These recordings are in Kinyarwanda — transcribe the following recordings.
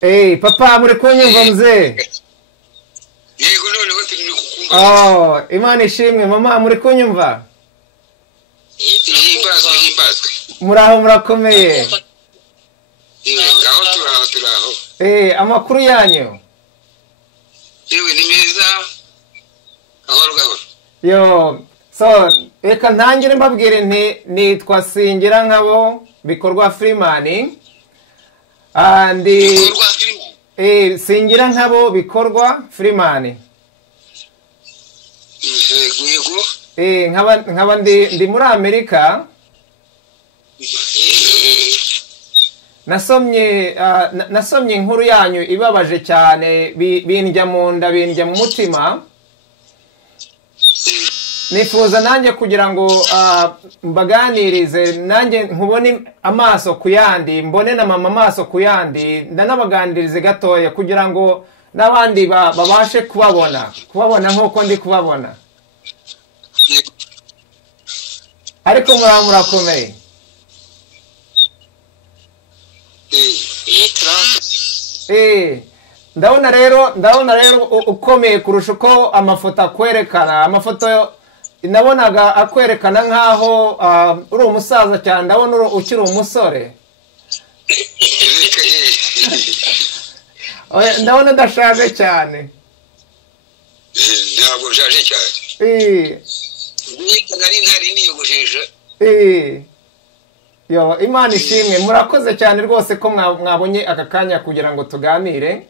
Papa muri kunyumva mzee? Yego noneho turi kukumva. Oh, Imana ishimwe. Mama muri kunyumva? Himbazwe. Muraho murakomeye. Ngaho turaho. Amakuru yanyu? Yewe ni meza. Gahoro. Yo, so reka ntangire mbabwire nitwa Singira nkabo bikorwa Freeman. Singira nkabo bikorwa Freeman. Yego. Nkaba ndi muri Amerika. Nasomye inkuru yanyu ibabaje cyane, bindya mu nda, bindya mu mutima. Nifuza nanjye kugira ngo mbaganirize, nanjye nkubone amaso ku yandi, mbone na mama amaso ku yandi, ndanabaganirize gatoya kugira ngo n'abandi babashe kubabona nk'uko ndi kubabona. Ariko murakomeye. Ndabona rero ukomeye kurusha uko amafoto akwerekana. Amafoto nabonaga akwerekana nkaho uri umusaza cyane, ndabona ukiri umusore. Ndabona udashaje cyane. Ntabwo ushaje cyane. Nari niyogoshesha. Yo, Imana ishimwe. Murakoze cyane rwose ko mwabonye aka kanya kugira ngo tuganire.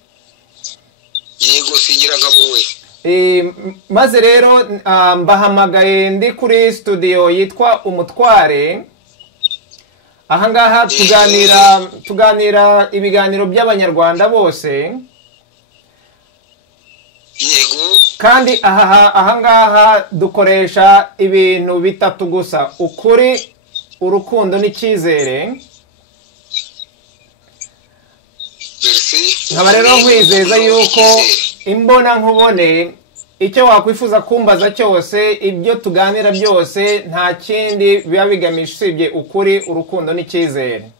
Yego, Singira nkabo. Maze rero mbahamagaye ndi kuri studio yitwa Umutware. Ahangaha tuganira ibiganiro by'Abanyarwanda bose. Yego. Kandi ahangaha dukoresha ibintu bitatu gusa: ukuri, urukundo n'icyizere. Nkaba rero nkwizeza yuko imbona nkubone icyo wakwifuza kumbaza cyose, ibyo tuganira byose nta kindi biba bigamije usibye ukuri, urukundo n'icyizere.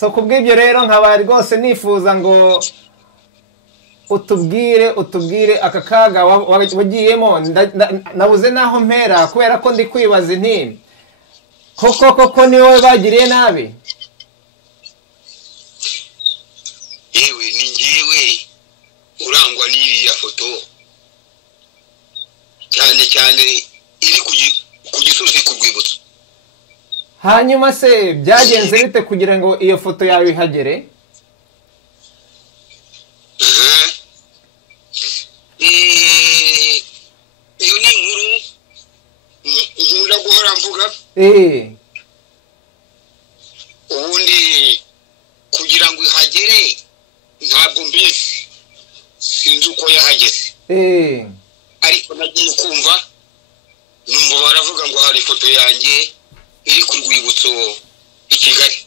So kubw'ibyo rero nkaba rwose nifuza ngo utubwire aka kaga wagiyemo. Nabuze naho mpera kubera ko ndi kwibaza inti koko ni wowe bagiriye nabi. Yewe ni ngewe urangwa n'iriya foto cyane iri ku gisozi ku rwibutso. Hanyuma se byagenze bite kugira ngo iyo foto yawe ihagere? Iyo ni inkuru nkunda guhora mvuga. Ubundi kugira ngo ihagere ntabwo mbizi, sinzi uko yahageze. Ariko nagiye kumva numva baravuga ngo hari ifoto yanjye iri ku rwibutso i Kigali.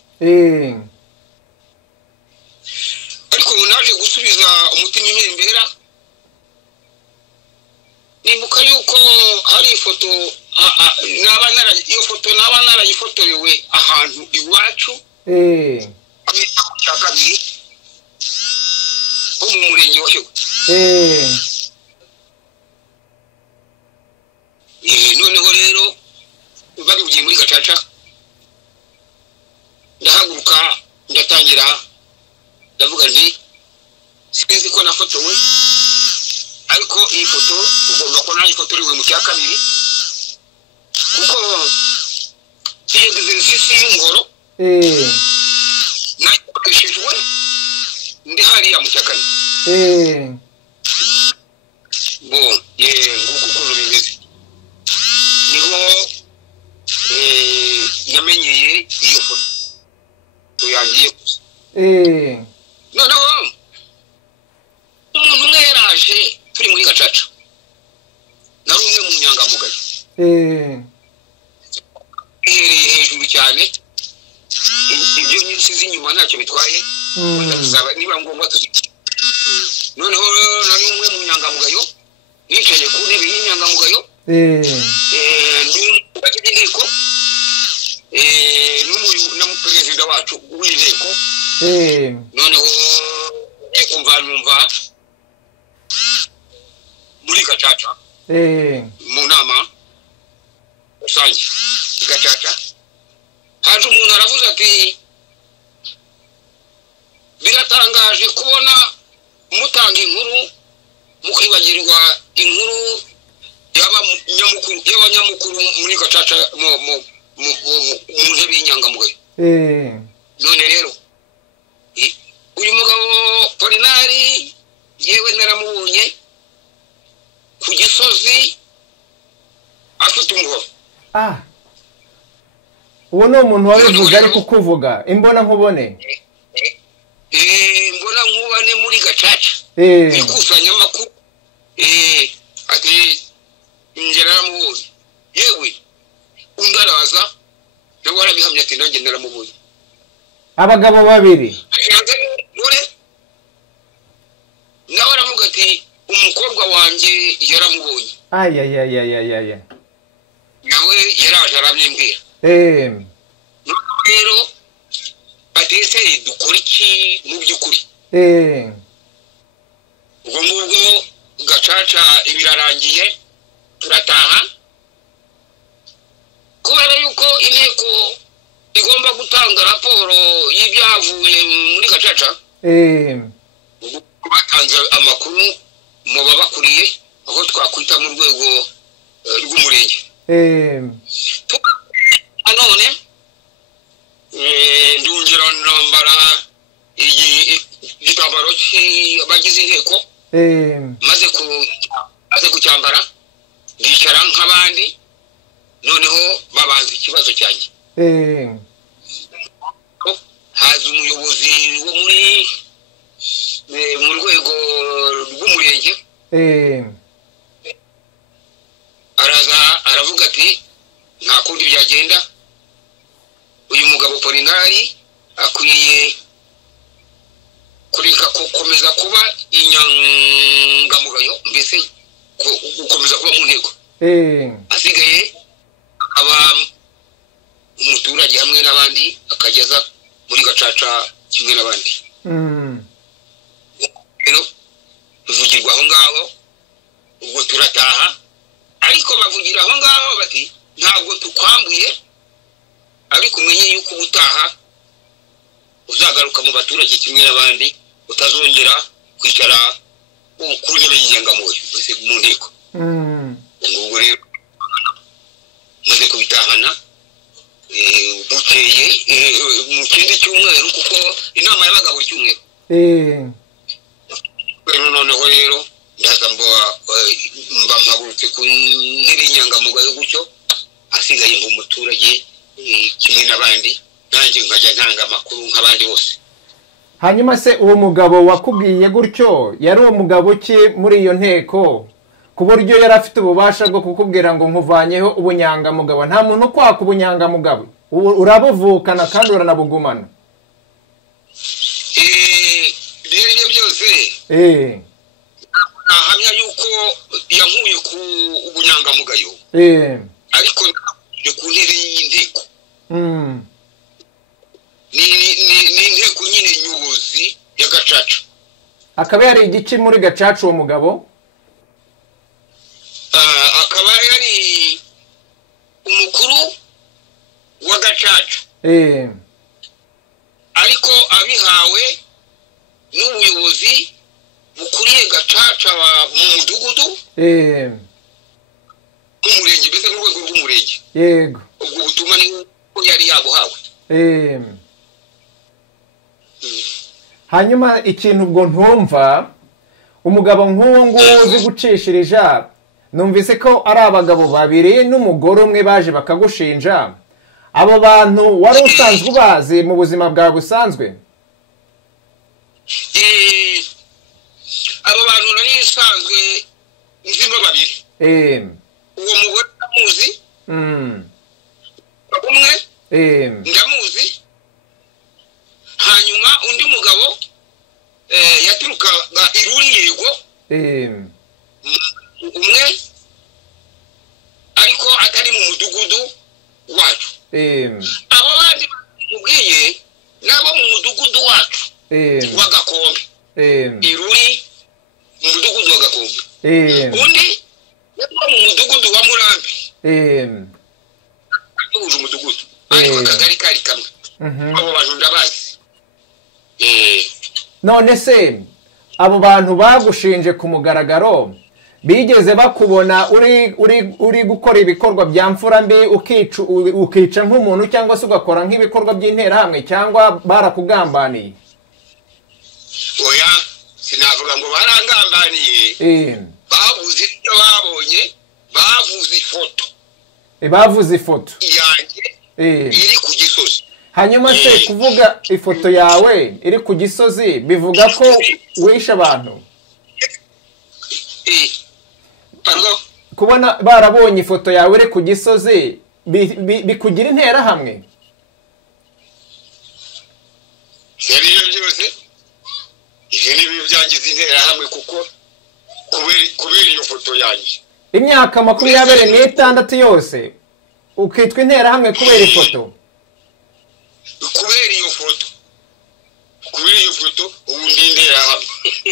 Ariko naje gusubiza umutima impembera, nibuka yuko hari ifoto iyo foto naba narayifotorewe ahantu iwacu cya kabiri ho mu murenge wa Gihugu. Noneho rero babigiye muri Gacaca, ndahaguruka ndatangira ndavuga nti sinzi ko nafotowe, ariko iyi foto ugomba ko nayifotorewe mu cya kabiri, kuko iyo exercice y'ingoro nayikoreshejwe ndi hariya mu cya kabiri. Nguko ukuntu bimeze. Niho namenyeye iyo foto yangiye gusa. Noneho umuntu umwe yaraje turi muri Gacaca, nari umwe mu nyangamugayo. Ihereye hejuru cyane, ibyo nsize inyuma ntacyo bitwaye, niba ngombwa tuzikira. Noneho nari umwe mu nyangamugayo, nicaye ku ntebe y'inyangamugayo. Ndi mu bagize inteko, wacu w'inteko noneho kumva numva muri gacaca mu nama rusange gacaca haje umuntu aravuze ati biratangaje kubona mutanga inkuru mukwibagirwa inkuru y'abanyamukuru muri gacaca mu ntebe y'inyangamugayo none rero uyu mugabo Apollinaire yewe naramubonye ku Gisozi afite umuhoro uwo ni umuntu wabivuze ari kukuvuga imbona nkubone mbona nkubane muri gacaca ikusanya amakuru ati ngera naramubonye yewe undaraza nawe arabihamya ati nanjye naramubonye abagabo babiri nawe aravuga ati umukobwa wanjye yaramubonye ayayayayayaya nawe yaraje arabimbwira rero atese dukora iki mu by'ukuri ubwo ngubwo gacaca ibirarangiye turataha kubera yuko inteko igomba gutanga raporo y'ibyavuye muri gacaca batanze amakuru mu babakuriye aho twakwita mu rwego rw'umurenge none ndongera nambara igitambaro cy'abagize inteko maze kucyambara ndicara nk'abandi noneho babanza ikibazo cyanjye haza umuyobozi wo mu rwego rw'umurenge araza aravuga ati nta kundi byagenda uyu mugabo Apollinaire akwiye kureka gukomeza kuba inyangamugayo mbese gukomeza kuba mu nteko asigaye aba umuturage hamwe n'abandi akageza muri gacaca kimwe n'abandi rero bivugirwa aho ngaho ubwo turataha ariko bavugira aho ngaho bati ntabwo tukwambuye ariko umenye yuko ubutaha uzagaruka mu baturage kimwe n'abandi utazongera kwicara ku ntebe y'inyangamugayo mbese mu nteko ubwo rero maze kubitahana bukeye mu kindi cyumweru kuko inama yabaga buri cyumweru noneho rero ndaza mba mpagurutse ku ntebe y'inyangamugayo gutyo asigaye ngo umuturage kimwe n'abandi nanjye nkajya ntanga amakuru nk'abandi bose hanyuma se uwo mugabo wakubwiye gutyo yari umugabo ki muri iyo nteko ku buryo yari afite ububasha bwo kukubwira ngo nkuvanyeho ubunyangamugabo nta muntu ukwaka ubunyangamugabo urabuvukana kandi uranabugumana rero byose nahamya yuko yankuye ku ubunyangamugayo ariko nakuye ku ntebe y'inteko ni inteko nyine nyobozi ya gacaca akaba yari igice muri gacaca uwo mugabo akaba yari umukuru wa gacaca ariko abihawe n'ubuyobozi bukuriye gacaca mu mudugudu umurenge mbese mu rwego rw'umurenge yego ubwo butuma ni ko yari yabuhawe hanyuma ikintu ubwo ntumva umugabo nk'uwo nguwo uzi gucishirija numvise ko ari abagabo babiri n'umugore umwe baje bakagushinja abo bantu wari usanzwe ubazi mu buzima bwawe busanzwe abo bantu nari isanzwe nzimo babiri uwo mugore ndamuzi umwe ndamuzi hanyuma undi mugabo yaturukaga iruriyego umwe ariko atari mu mudugudu wacu abo bandi mubwiye w'Agakombe iruri mu mudugudu w'Agakombe undi mu mudugudu wa Murambi uje umudugudu ariko akagari kari kamwe abo bantu ndabazi none se abo bantu bagushinje ku mugaragaro bigeze bakubona uri gukora ibikorwa bya mfura mbi ukica nk'umuntu cyangwa se ugakora nk'ibikorwa by'interahamwe cyangwa barakugambaniye? Oya sinavuga ngo barangambaniye bavuze ibyo babonye bavuze ifoto bavuze ifoto yanjye iri ku Gisozi. Hanyuma se kuvuga ifoto yawe iri ku Gisozi bivuga ko wishe abantu? Kubona barabonye ifoto yawe iri ku Gisozi bikugira interahamwe? Seriyo byose ivyo ni byangize interahamwe kuko kubera iyo foto yanjye imyaka 26 yose ukitwa interahamwe kubera ifoto? Kubera iyo foto ubundi interahamwe.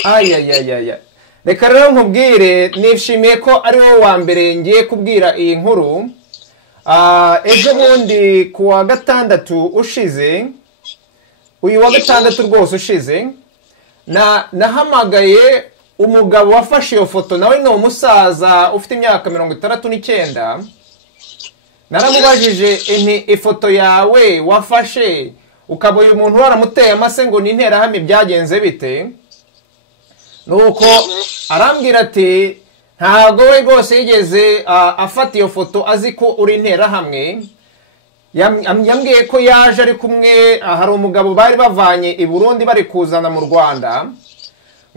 Ayayayaya, reka rero nkubwire nishimiye ko ari wowe wa mbere ngiye kubwira iyi nkuru. Ejo bundi ku wa gatandatu ushize, uyu wa gatandatu rwose ushize, nahamagaye umugabo wafashe iyo foto, nawe ni umusaza ufite imyaka 69. Naramubajije ifoto yawe wafashe ukaba uyu muntu waramuteye amase ngo ni interahamwe byagenze bite? Nuko arambwira ati ntago we rwose yigeze afata iyo foto azi ko uri interahamwe. Yambwiye ko yaje ari kumwe, hari umugabo bari bavanye i Burundi bari kuzana mu Rwanda,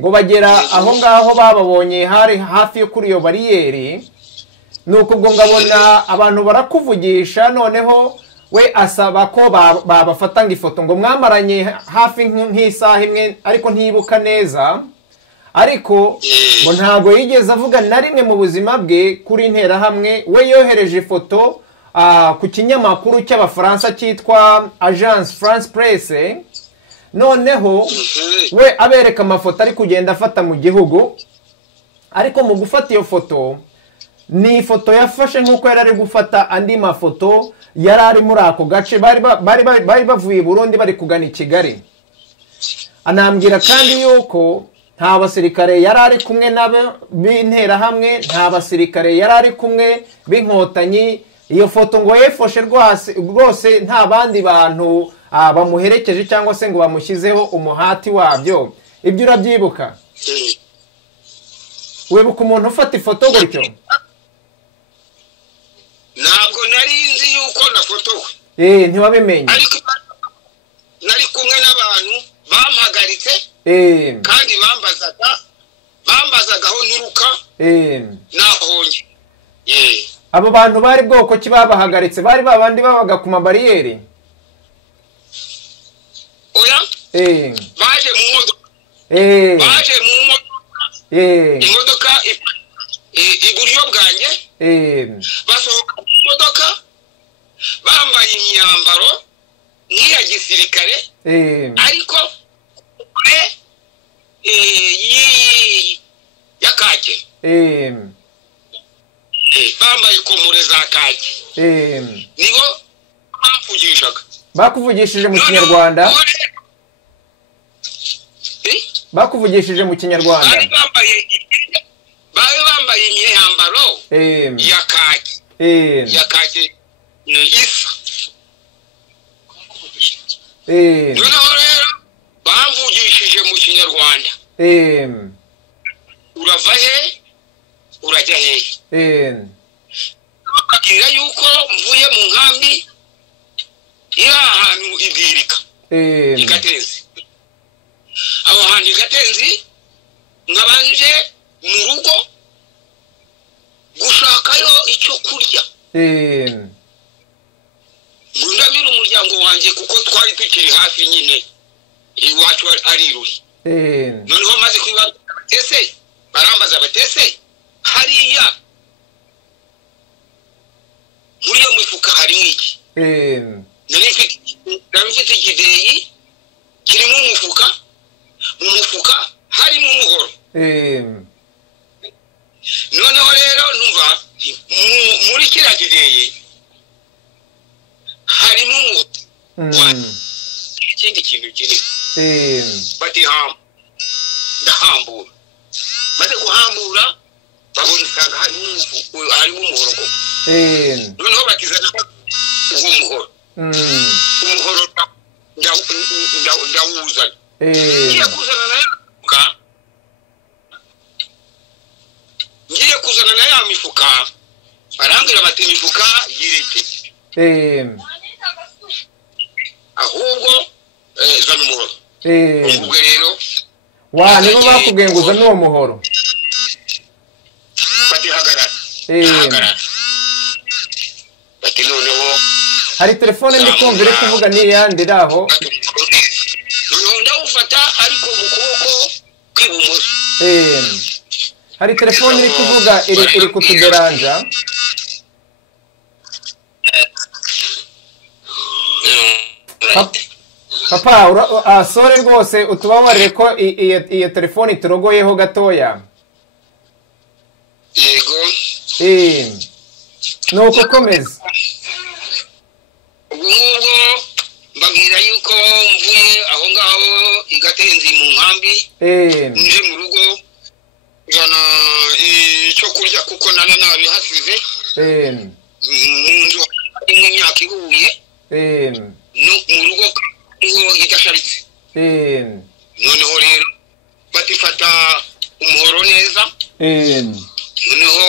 ngo bagera aho ngaho bababonye hari hafi yo kuri iyo bariyeri. Nuko ubwo ngabona abantu barakuvugisha, noneho we asaba ko babafatanga ifoto, ngo mwamaranye hafi nk'isaha imwe ariko ntibuka neza, ariko ngo ntago yigeze avuga na rimwe mu buzima bwe kuri interahamwe. We yohereje ifoto ku kinyamakuru cy'Abafaransa cyitwa Agence France Presse, noneho we abereka amafoto ari kugenda afata mu gihugu, ariko mu gufata iyo foto ni ifoto yafashe nk'uko yari ari gufata andi mafoto yari ari muri ako gace. Bari bavuye i Burundi bari kugana i Kigali. Anambwira kandi yuko nta basirikare yari ari kumwe nabo b'interahamwe, nta basirikare yari ari kumwe b'inkotanyi. Iyo foto ngo yefoshe rwose nta bandi bantu bamuherekeje cyangwa se ngo bamushyizeho umuhati wabyo. Ibyo urabyibuka? Wibuka umuntu ufata ifoto gutyo? Ntabwo nari nzi yuko nafotowe. Ntiwabimenye? Ariko nari kumwe n'abantu bampagaritse kandi bambazagaho nturuka nahonye. Abo bantu bari bwoko ki babahagaritse? Bari babandi babaga ku mabariyeri? Oya, baje mu modoka. Imodoka iburyo bwanjye, basohoka mu modoka bambaye imyambaro nk'iya gisirikare, ariko ya kake, bambaye komure za kake. Nibo bamvugishaga. Bakuvugishije mu Kinyarwanda? Bakuvugishije mu Kinyarwanda? Bari bambaye imyambaro ya kake. Ya kake isa. Noneho rero bamvugishije mu Kinyarwanda. Urava he? Urajya hehe? Bakira yuko mvuye mu nkambi iri ahantu ibwirika Igatenzi. Aho hantu Igatenzi nkabanje mu rugo gushakayo icyo kurya. Ngundamira umuryango wanjye kuko twari tukiri hafi nyine iwacu ari iruhi. Noneho maze kwibaza batese, barambaza batese hariya muri iyo mifuka harimo iki? Nari mfite ikideyi kirimo umufuka ikindi kintu kinini bati ndahambura maze guhambura babona usanga harimo umuhoro noneho bakizana uwo muhoro umuhoro ndawuzana ngiye kuzana na ya mifuka barambwira bati imifuka yirite ahubwo zana umuhoro ubwo rero nibo bakubwiye ngo uzane uwo muhoro bati hagarara bati noneho hari telefone ndi kumva iri kuvuga n'iyandi iri aho noneho ndawufata ariko mu kuboko kw'ibumoso hari telefone iri kuvuga iri kutuderanja papa sore rwose utubabarire ko iyo telefone iturogoyeho gatoya yego nuko komeza ubwo ngubwo mbabwira yuko mvuye aho ngaho igatenzi mu nkambi nje mu rugo jana icyo kurya kuko nana nabihasize mu nzu harimo imyaka ihuye no mu rugo ngo idasharitse noneho rero batifata umuhoro neza noneho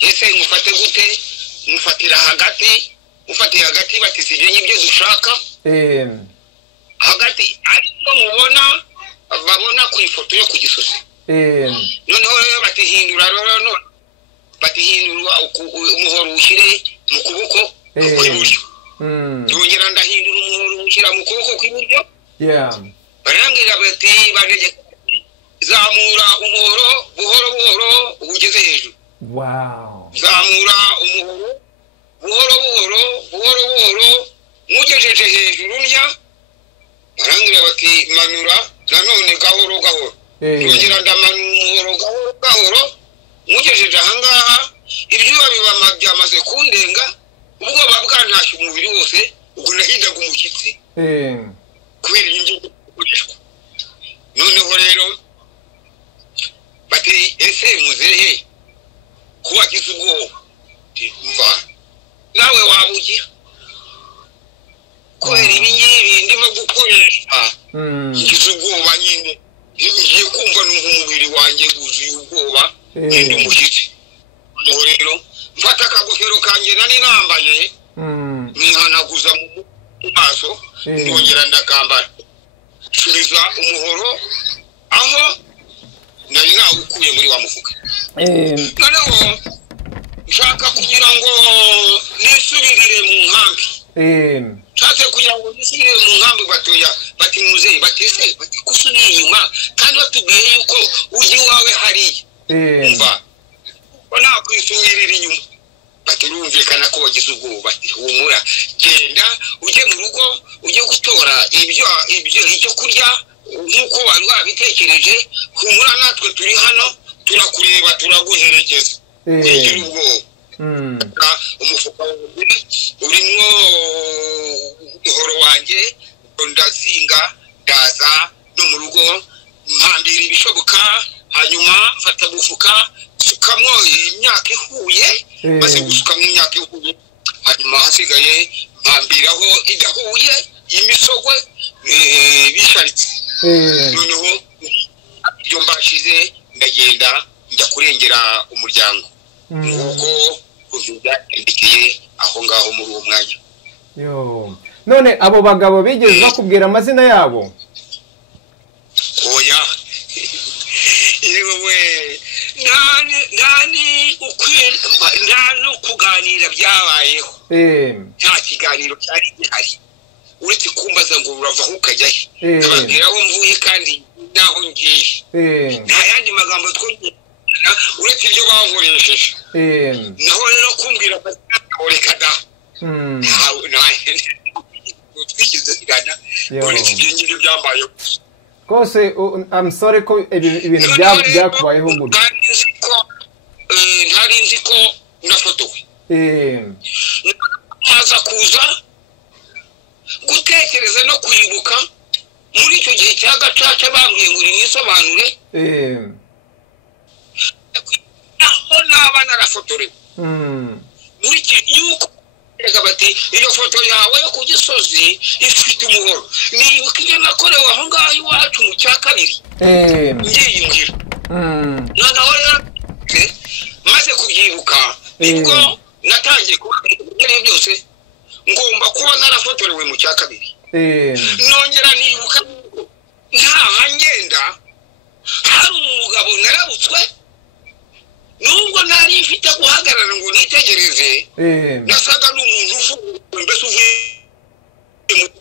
ese mufate gute mufatira hagati batisije n'ibyo dushaka hagati ariko mubona babona ku ifoto yo ku gisozi noneho batihindura umuhoro ushyire mu kuboko kw'iburyo yongera ndahindura umuhoro ushyira mu kuboko kw'iburyo barambwira bati banegeka zamura umuhoro buhoro ugeze hejuru zamura umuhoro buhoro mugejeje hejuru nya barambwira bati manura nanone gahoro yongera ndamanura umuhoro gahoro mugejeje ahangaha ibyuba biba byamaze kundenga ubwoba bwantashye umubiri wose ubwo nahindaga umushyitsi kubera ingingo gukoreshwa noneho rero bati ese muzehe kuba gize ubwoba mva nawe wabugira kubera ibingibi ndimo gukoresha gize ubwoba nyine ngiye kumva numva umubiri wanjye wuzuye ubwoba ninde umushyitsi noneho rero mfata akagofero kanjye nari nambaye nkanaguza mu maso ndongera ndakambara subiza umuhoro aho nari nawukuye muri wa mufuka noneho nshaka kugira ngo nisubirire mu nkambi nshatse kugira ngo nisubirire mu nkambi batoya bati muzehe batese bati kusubira inyuma kandi batubwiye yuko ujya iwawe hariya umva nakwisubirira inyuma baturumvikana ko wagize ubwoba bati humura genda ujye mu rugo ujye gutora ibyo kurya nk'uko wari wabitekereje humura natwe turi hano turakureba turaguherekeza wigira ubwoba umufuka urimo umuhoro wanjye ndazinga ndaza no mu rugo mpambira ibishoboka hanyuma mfata umufuka sukamo imyaka ihuye maze gusukamo imyaka ihuye hanyuma hasigaye mpambiraho idahuye imisogwe bisharitse noneho ibyo mbashize ndagenda njya kurengera umuryango nk'uko byagendekeye aho ngaho muri uwo mwanya none abo bagabo bigeze bakubwira amazina yabo oya yewe nta no kuganira byabayeho nta kiganiro cyari gihari uretse kumbaza ngo uravaho ukajyahe ababwira aho mvuye kandi naho ngiye nta yandi magambo twongera uretse ibyo bankoresheje naho rero kumbwira reka da twigize zigana uretse ibyo ngibyo byambayeho rwose I'm sorry ko ibintu byakubayeho gutya ntari nzi ko nafotowe maza kuza gutekereza no kwibuka muri icyo gihe cya gacaca bambwiye ngo nisobanure aho naba narafotorewe muri iki yuko bati iyo foto yawe yo ku Gisozi ifite umuhoro nibuka ibyo nakorewe aho ngaho iwacu mu cya kabiri ngiye imuhira noneho maze kubyibuka nibwo natangiye kubona byose ngomba kuba narafotorewe mu cya kabiri nongera nibuka nta ngenda hari umugabo narabutswe nubwo nari mfite guhagarara ngo nitegereze nasaga n'umuntu uvuye mbese uvuye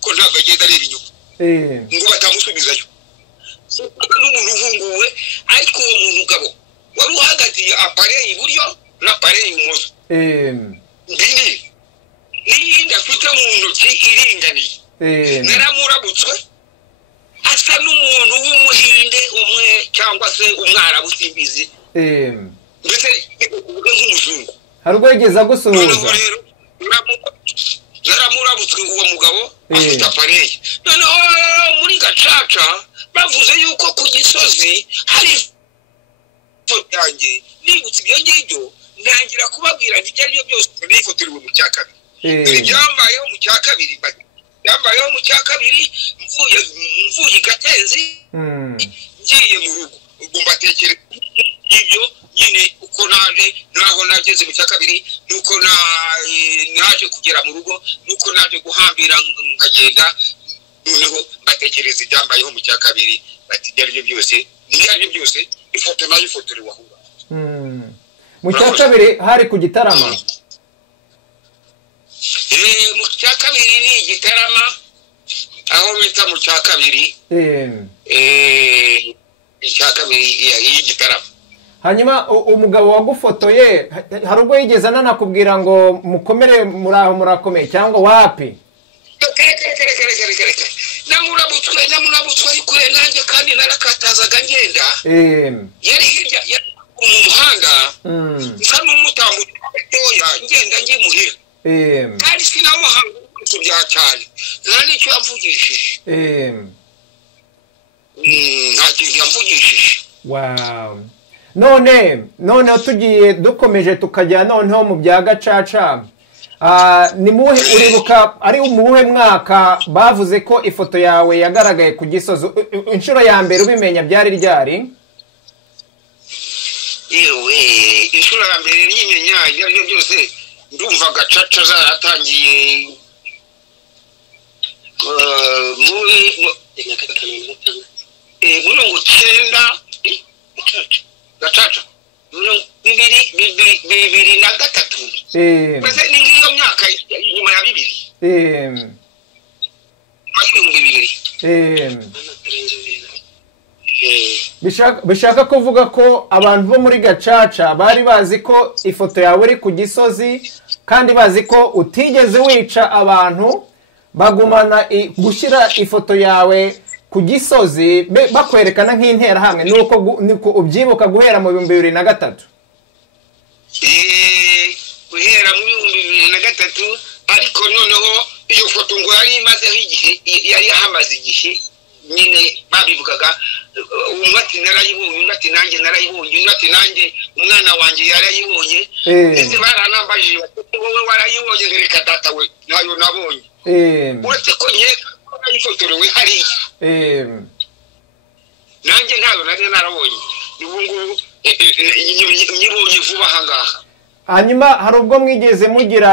ko ntabwo agenda areba inyuma ngo batamusubizayo n'umuntu uvunguwe ariko uwo muntu ugabo wari uhagatiye apareye iburyo n'apareye ibumoso n'iyindi afite mu ntoki iringaniye naramurabutswe asa n'umuntu w'umuhinde umwe cyangwa se umwarabu simbizi mbese nk'umuzungu hari ubwo yigeze agusuhuza naramurabutswe uwo mugabo afite apareye noneho muri gacaca bavuze yuko ku Gisozi hari ifoto yanjye nibutse ibyo ngibyo ntangira kubabwira ibyo ari byo byose nifotorewe mu cya kabiri byambayeho mu cya kabiri byambayeho mu cya kabiri mvuye i Gatezi ngiye mu rugo ubwo mbatekereza ibyo nyine uko naho nageze mu cya kabiri nuko naje kugera mu rugo nuko naje guhambira nkagenda noneho mbatekereza ibyambayeho mu cya kabiri bati ibyo ari byo byose ifoto nayo ifotorewe aho mu cya kabiri hari ku Gitarama mu cya kabiri ni Gitarama aho bita mu cya kabiri icya kabiri y'Igitarama. Hanyuma umugabo wagufotoye hari ubwo yigeze ananakubwira ngo mukomere muraho murakomeye cyangwa wapi? namurabutswe ariko nanjye kandi narakatazaga ngenda yari hirya mu muhanda nsa n'umutambo toya ngenda ngiye muhira kandi sinamuhanga bya cyane nta n'icyo yamvugishije nta kintu yamvugishije. Wow. None tugiye dukomeje tukajya noneho mu bya gacaca ni muhe uribuka ari umuhe mwaka bavuze ko ifoto yawe yagaragaye ku Gisozi inshuro ya mbere ubimenya byari ryari? Yewe inshuro ya mbere nyimenya ibyo byose ndumva gacaca zaratangiye muri ngo cyenda gacaca bibiri na gatatu mbese ni nk'iyo myaka inyuma ya bibiri bishaka kuvuga ko abantu bo muri gacaca bari bazi ko ifoto yawe iri ku Gisozi kandi bazi ko utigeze wica abantu bagumana gushyira ifoto yawe ku Gisozi bakwerekana nk'interahamwe nuko ubyibuka guhera mu 2003 guhera mu 2003 ariko noneho iyo foto ngo yari imazeho igihe yari hamaze igihe nyine babivugaga umwati narayibonye umwati nanjye narayibonye umwati nanjye umwana wanjye yarayibonye ndetse baranambajije wowe warayibonye ngereka data we nayo nabonye uretse ko nayifotorewe hariya nanjye ntabwo nari narabonye ubu ngubu nyibonye vuba aha ngaha. Hanyuma hari ubwo mwigeze mugira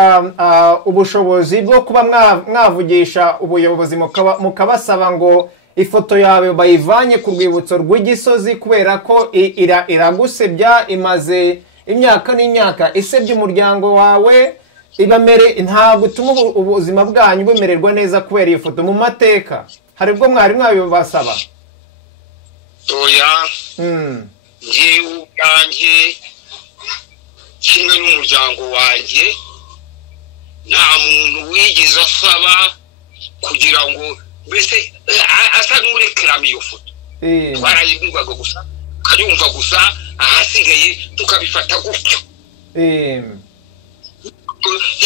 ubushobozi bwo kuba mwavugisha ubuyobozi mukabasaba ngo ifoto yawe bayivanye ku rwibutso rw'Igisozi kubera ko iragusebya imaze imyaka n'imyaka isebya umuryango wawe nta gutuma ubuzima bwanyu bumererwa neza kubera iyi foto mu mateka hari ubwo mwari mwabibasaba? Oya njyewe ubwanjye kimwe n'umuryango wanjye nta muntu wigeze asaba kugira ngo mbese asa n'urekeramo iyo foto twarayibwirwaga gusa ukayumva gusa ahasigaye tukabifata gutyo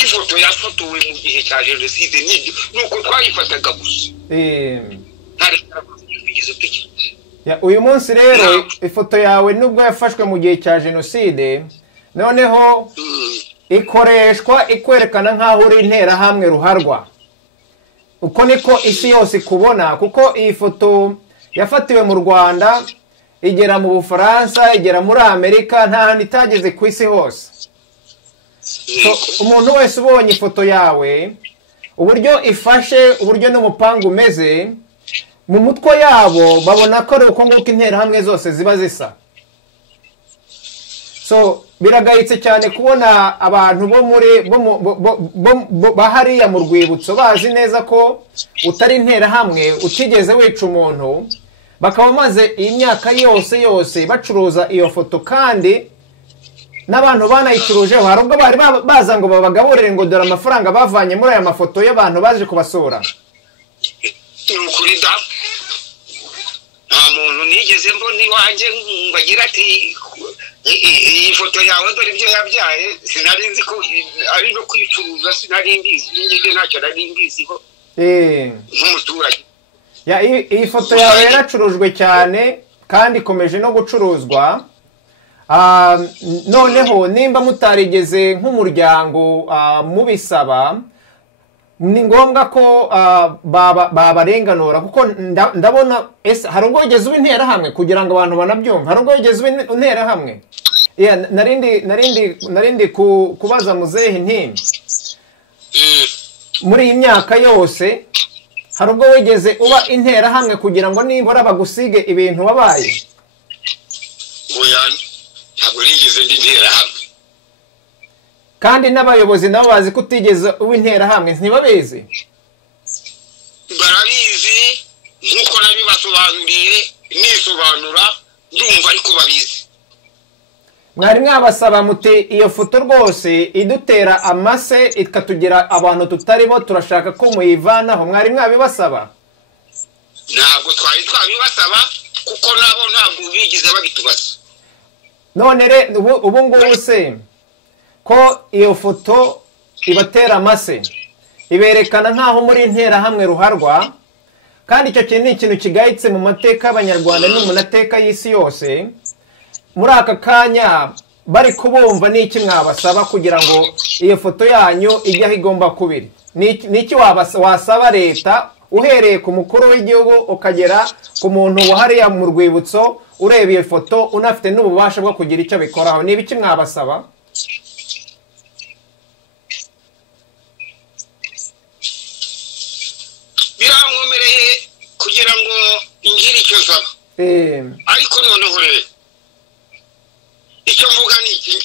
ifoto yafotowe mu gihe cya jenoside nuko twayifataga gusa uyu munsi rero ifoto yawe nubwo yafashwe mu gihe cya jenoside noneho ikoreshwa ikwerekana nk'aho uri interahamwe ruharwa. Uko niko isi yose ikubona, kuko iyi foto yafatiwe mu Rwanda igera mu Bufaransa igera muri Amerika nta handi itageze ku isi hose. Umuntu wese ubonye ifoto yawe uburyo ifashe uburyo n'umupangu umeze mu mutwe yabo babona ko ari uko nguko interahamwe zose ziba zisa. Biragayitse cyane kubona abantu bo muri bahariya mu rwibutso bazi neza ko utari interahamwe utigeze wica umuntu, bakaba maze imyaka yose bacuruza iyo foto, kandi n'abantu banayicuruje hari ubwo bari baza ngo babagaburire ngo dore amafaranga bavanye muri aya mafoto y'abantu baje kubasura. Ukuri da nta muntu nigeze mbona iwanjye bagira ati iyi foto yawe dore ibyo yabyaye, sinari nzi ko ari no kwicuruza, sinari mbizi, njye ntacyo nari mbiziho nk'umuturage. Iyi foto yawe yaracurujwe cyane kandi ikomeje no gucuruzwa. Noneho nimba mutarigeze nk'umuryango mubisaba, ni ngombwa ko babarenganura, kuko ndabona hari ubwo wigeze uba interahamwe kugira ngo abantu banabyumve. Hari ubwo wigeze uba interahamwe? Narindi kubaza muzehe nti muri iyi myaka yose hari ubwo wigeze uba interahamwe kugira ngo nibura bagusige ibintu wabaye? Oya, ntabwo nigeze ndi interahamwe. Kandi n'abayobozi nabo bazi ko utigeze uba interahamwe, ntibabizi? Barabizi, nk'uko nabibasobanuriye nisobanura, ndumva ariko babizi. Mwari mwabasaba muti iyo foto rwose idutera amase ikatugira abantu tutari bo, turashaka ko muyivanaho. Mwari mwabibasaba? Ntabwo twari twabibasaba kuko nabo ntabwo bigize babitubaza. None ubu ngubu se ko iyo foto ibatera amase iberekana nk'aho muri interahamwe ruharwa, kandi icyo kintu ni ikintu kigayitse mu mateka y'Abanyarwanda no mu mateka y'isi yose, muri aka kanya bari kubumva n'iki mwabasaba kugira ngo iyo foto yanyu ijye aho igomba kubiri? Niki wasaba leta, uhereye ku mukuru w'igihugu ukagera ku muntu wahariya mu rwibutso ureba iyo foto unafite n'ububasha bwo kugira icyo bikoraho? Ni ibiki mwabasaba? Birankomereye kugira ngo ingire icyo nsaba, ariko noneho rero icyo mvuga ni iki: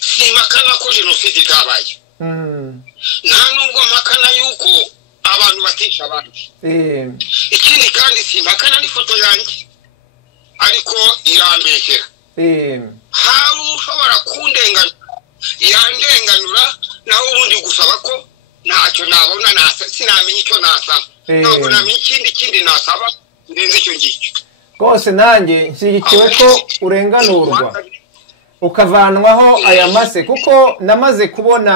simpakana ko jenoside itabaye, nta nubwo mpakana yuko abantu batica abandi, ikindi kandi simpakana n'ifoto yanjye, ariko irambeshyera. Hari ushobora kundenganura, yandenganura, naho ubundi gusaba ko ntacyo nabona, sinamenya icyo nasaba, ntabwo namenya ikindi nasaba ndenze icyo ngicyo. Rwose nanjye nshyigikiwe ko urenganurwa ukavanwaho aya mase, kuko namaze kubona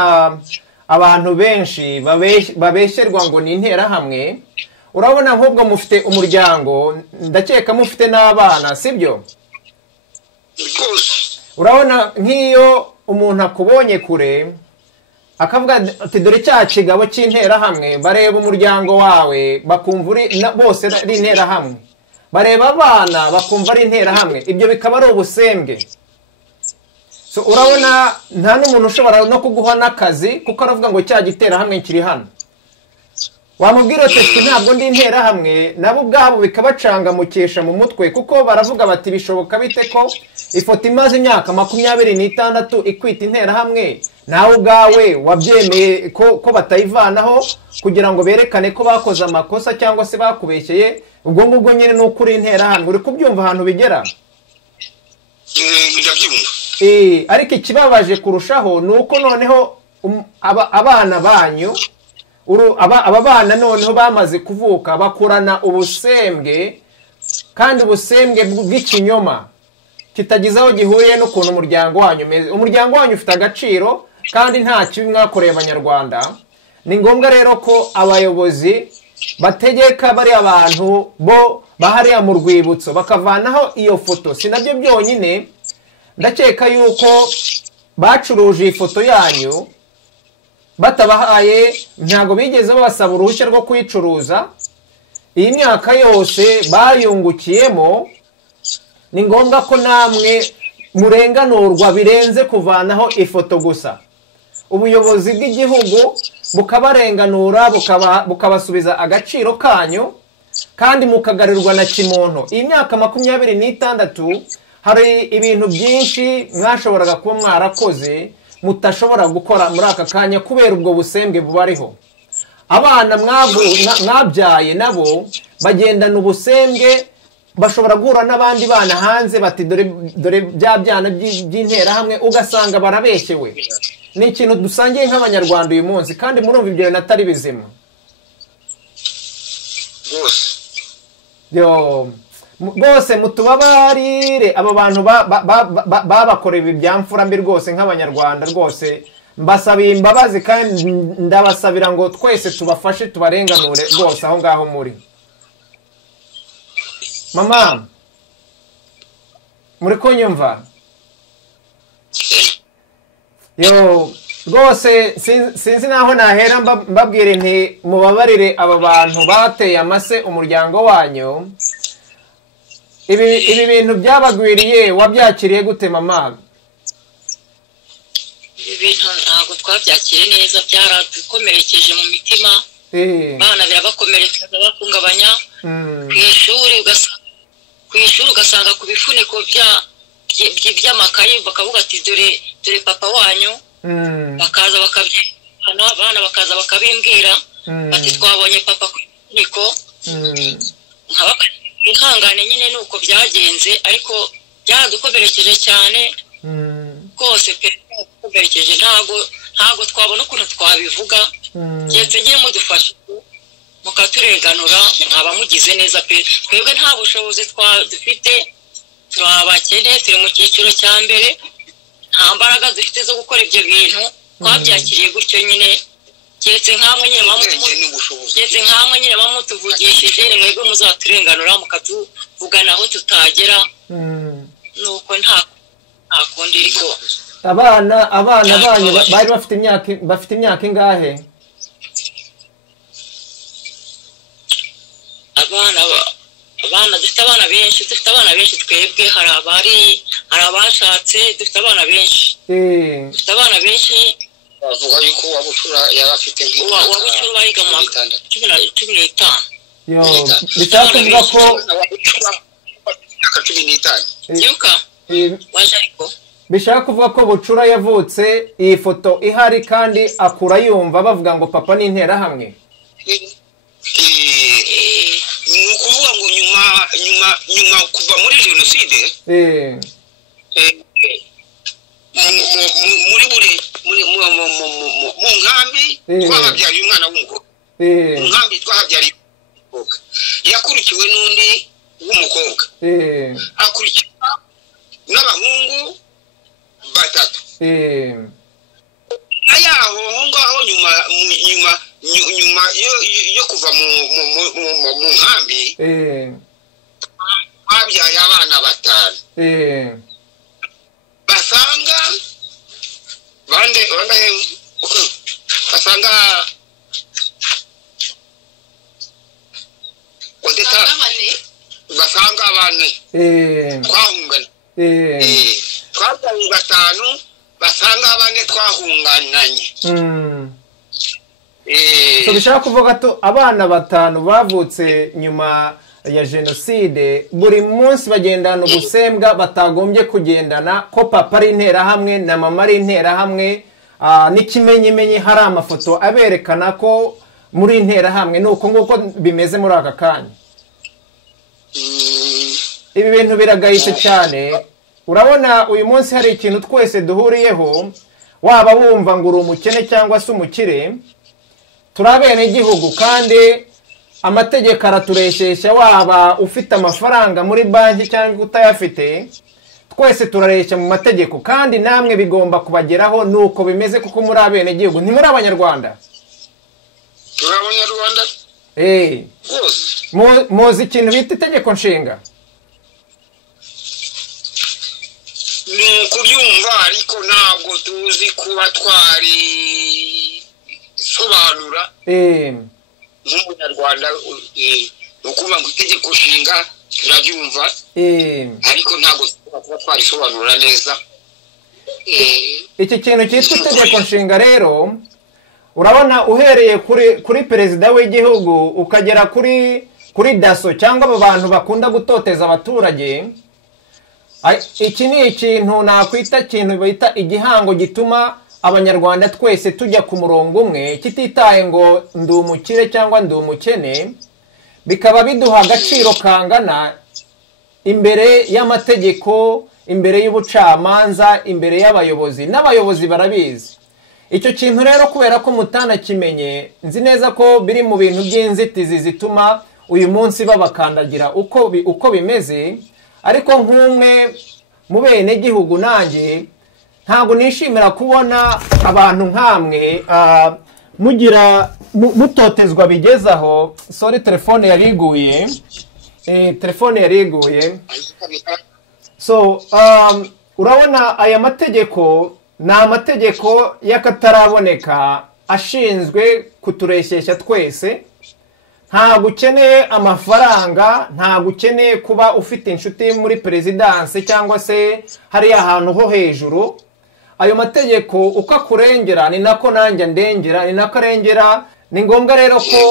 abantu benshi babeshyerwa ngo ni interahamwe. Urabona nk'ubwo mufite umuryango, ndakeka mufite n'abana, sibyo? Urabona nk'iyo umuntu akubonye kure akavuga ati dore cya kigabo cy'interahamwe, bareba umuryango wawe bakumva bose ari interahamwe, bareba abana bakumva ari interahamwe, ibyo bikaba ari ubusembwe. Urabona nta n'umuntu ushobora no kuguha n'akazi kuko aravuga ngo cya giterahamwe kiri hano. Wamubwira ati ntabwo ndi interahamwe, nabo ubwabo bikabacangamukisha mu mutwe, kuko baravuga bati bishoboka bite ko ifoto imaze imyaka 26 ikwita interahamwe, nawe ubwawe wabyemeye ko batayivanaho kugira ngo berekane ko bakoze amakosa cyangwa se bakubeshyeye. Ubwo ngubwo nyine ni ukuri interahamwe. Uri kubyumva ahantu bigera? Ariko ikibabaje kurushaho ni uko noneho abana banyu, aba bana noneho bamaze kuvuka bakurana ubusembwe, kandi ubusembwe bw'ikinyoma kitagize aho gihuriye n'ukuntu umuryango wanyu umeze. Umuryango wanyu ufite agaciro, kandi nta kibi mwakoreye Abanyarwanda. Ni ngombwa rero ko abayobozi bategeka bari abantu bo bahariya mu rwibutso bakavanaho iyo foto. Sinabyo byonyine, ndakeka yuko bacuruje ifoto yanyu batabahaye, ntago bigeze babasaba uruhushya rwo kuyicuruza. Iyi myaka yose bayungukiyemo, ni ngombwa ko namwe murenganurwa birenze kuvanaho ifoto gusa. Ubuyobozi bw'igihugu bukabarenganura, bukabasubiza agaciro kanyu, kandi mukagarurirwa na kimuntu. Iyi myaka 26 hari ibintu byinshi mwashoboraga kuba mwarakoze mutashobora gukora muri aka kanya kubera ubwo busembwe bubariho. Abana mwabyaye nabo bagendana ubusembwe, bashobora guhura n'abandi bana hanze bati dore bya byana by'intera hamwe, ugasanga barabeshyewe. Ni ikintu dusangiye nk'Abanyarwanda uyu munsi, kandi murumva ibyo natari bizima. Bose mutubabarire aba bantu babakorera ibyamfura mbi rwose nk'Abanyarwanda rwose. Mbasabiye imbabazi kandi ndabasabira ngo twese tubafashe tubarenganure rwose aho ngaho muri. Mama, muri kunyumva? Yo, rwose sinzi naho nahera mbabwire nti mubabarire aba bantu bateye amase umuryango wanyu. Ibi bintu byabagwiriye wabyakiriye gute mama? Ibintu ntabwo twabyakiriye neza, byaradukomerekeje mu mitima. Bana birabakomeretsa bakungabanya. Ku ishuri ugasanga ku bifuniko by'amakayi bakavuga ati dore papa wanyu. Bakaza bakabyekana, abana bakaza bakabimbwira bati twabonye papa ku bifuniko. Ihangane nyine nuko byagenze, ariko byaradukomerekeje cyane rwose pe. Dukomerekeje, ntago twabona ukuntu twabivuga. Cyetse ngiye mudufasha mukaturenganura, mwaba mugize neza pe. Twebwe nta bushobozi dufite, turabakene, turi mu cyiciro cya mbere, nta mbaraga dufite zo gukora ibyo bintu. Twabyakiriye gutyo nyine. Cyetse nkamwe nyine bamutuvugishije, mwebwe muzaturenganura mukatuvugana aho tutagera. Nuko nta kundi ariko. Abana banyu bari bafite imyaka ingahe? Abana dufite abana benshi twebwe, hari abashatse, dufite abana benshi. Dufite abana benshi. Bavuga yuko wabucura yaba afite wabucura bayiga mu 15. Yo, bishaka kuvuga ko Yuka wajariko. Bishaka kuvuga ko Bucura yavutse iyi foto ihari kandi akura yumva bavuga ngo papa ni intera hamwe. Ni ukuvuga ngo nyuma kuva muri jenoside mu nkambi twahabyariye umwana w'umukobwa. Mu nkambi twahabyariye umukobwa yakurikiwe n'undi w'umukobwa, akurikiwe n'abahungu 3. Ayaho ngaho nyuma yo kuva mu nkambi babyaye abana 5. Basanga basanga abane twahungana. Twabyaye 5, basanga abane twahungananye. So bishaka kuvuga to abana 5 bavutse nyuma ya jenoside buri munsi bagendana ubusembwa batagombye kugendana, ko papa ari intera hamwe na mama ari intera hamwe. N'ikimenyimenyi hari amafoto aberekana ko muri intera hamwe. Nuko nguko bimeze muri aka kanya. Ibi bintu biragayitse cyane. Urabona uyu munsi hari ikintu twese duhuriyeho, waba wumva ngo uri umukene cyangwa se umukire, turabene igihugu kandi amategeko aratureshyeshya. Waba ufite amafaranga muri banki cyangwa utayafite, twese turareshya mu mategeko kandi namwe bigomba kubageraho nuko bimeze kuko muri abene gihugu nti muri abanyarwanda turi abanyarwanda muzi ikintu bita itegeko nshinga ni kubyumva ariko ntabwo tuzi kuba twari sobanura nk'umunyarwanda ni ukuvuga ngo itegeko nshinga turabyumva ariko ntabwo kuba twarisobanura neza iki kintu cyitwa itegeko nshinga rero urabona uhereye kuri perezida w'igihugu ukagera kuri daso cyangwa abo bantu bakunda gutoteza abaturage iki ni ikintu nakwita ikintu bita igihango gituma abanyarwanda twese tujya ku murongo umwe kititaye ngo ndi umukire cyangwa ndi umukene bikaba biduha agaciro kangana imbere y'amategeko imbere y'ubucamanza imbere y'abayobozi n'abayobozi barabizi icyo kintu rero kubera ko mutanakimenye nzi neza ko biri mu bintu by'inzitizi zituma uyu munsi babakandagira uko bimeze ariko nk'umwe mu bene gihugu nanjye ntabwo nishimira kubona abantu nk'amwe mutotezwa bigezaho sorry telefone yariguye so urabona aya mategeko ni amategeko y'akataraboneka ashinzwe kutureshyeshya twese ntabwo ukeneye amafaranga ntabwo ukeneye kuba ufite inshuti muri perezidanse cyangwa se hariya ahantu ho hejuru ayo mategeko uko akurengera ni nako nanjye ndengera ni nako arengera ni ngombwa rero ko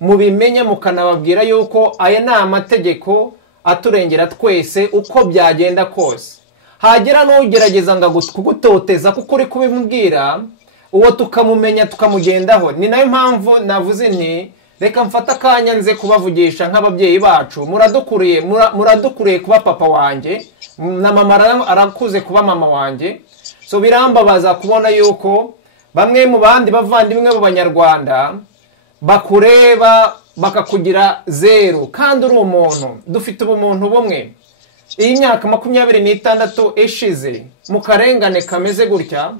mubimenye mukanababwira yuko aya ni amategeko aturengera twese uko byagenda kose hagera n'ugerageza ngo kugutoteza kuko uri kubimubwira uwo tukamumenya tukamugendaho ni nayo mpamvu navuze nti reka mfata akanya nze kubavugisha nk'ababyeyi bacu muradukuriye kuba papa wanjye na mama arakuze kuba mama wanjye so birambabaza kubona yuko bamwe mu bandi bavandimwe mu banyarwanda bakureba bakakugira zero kandi uri umuntu dufite ubumuntu bumwe iyi myaka 26 ishize mu karengane kameze gutya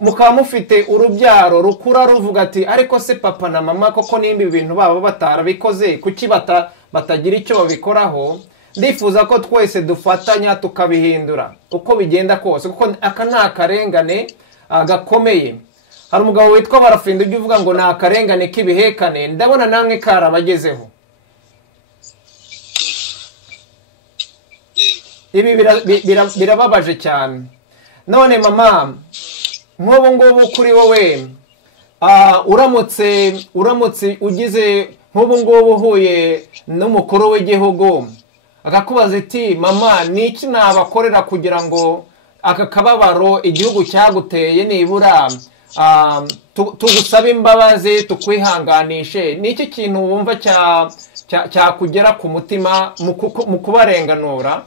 mukaba mufite urubyaro rukura ruvuga ati ariko se papa na mama koko nimba ibintu babo batarabikoze kuki batagira icyo babikoraho ndifuza ko twese dufatanya tukabihindura uko bigenda kose kuko aka ni akarengane gakomeye hari umugabo witwa Barafinda ujya uvuga ngo ni akarengane k'ibihekane ndabona namwe karabagezeho ibi birababaje cyane none mama nk'ubu ngubu kuri wowe uramutse ugize nk'ubu ngubu uhuye n'umukuru w'igihugu akakubaza ati mama ni iki nabakorera kugira ngo aka kababaro igihugu cyaguteye nibura tugusaba imbabazi tukwihanganishe ni iki kintu wumva cyakugera ku mutima mu kubarenganura